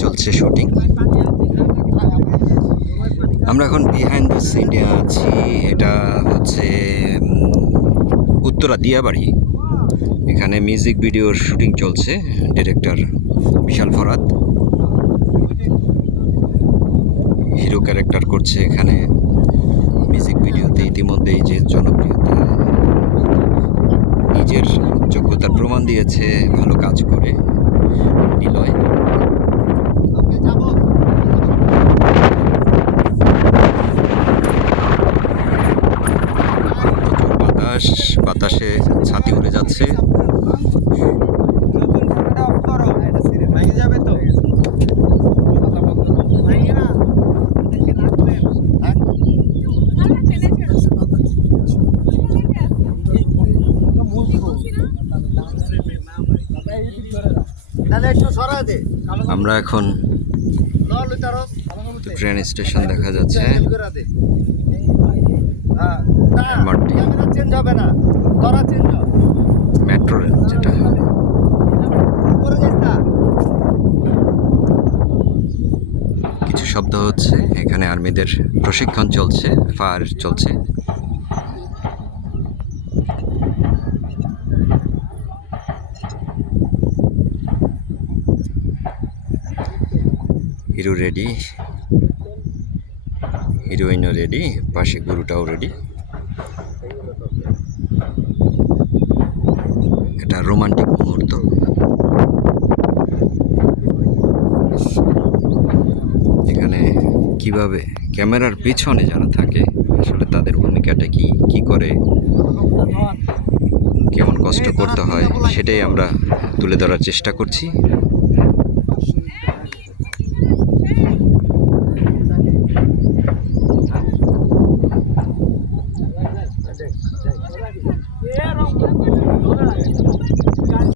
চলছে শুটিং। আমরা এখন বিহাইন্ড দ্য সিনে আছি। এটা হচ্ছে উত্তরা দিয়াবাড়ি। এখানে মিউজিক ভিডিওর শুটিং চলছে director Bishal Farad. Hero character করছে এখানে। মিউজিক ভিডিওতে ইতিমধ্যেই যে জনপ্রিয়তা। প্রমাণ দিয়েছে ভালো কাজ করে বাতাস বাতাসে ছাতি উড়ে যাচ্ছে। আমরা এখন ট্রেন স্টেশন দেখা যাচ্ছে। হ্যাঁ। মেট্রো রেল যেটা। যাস না। কিছু শব্দ হচ্ছে। এখানে আর্মিদের প্রশিক্ষণ চলছে ফায়ার চলছে। Hero ready. হিরোইনও রেডি, পাশে গুরুটাও রেডি। এটা রোমান্টিক মুহূর্ত। এখানে কীভাবে ক্যামেরার পিছনে যারা থাকে, আসলে তাদের ভূমিকাটা কি কি করে, কেমন কষ্ট করতে হয়, সেটাই আমরা তুলে ধরার চেষ্টা করছি। જય જય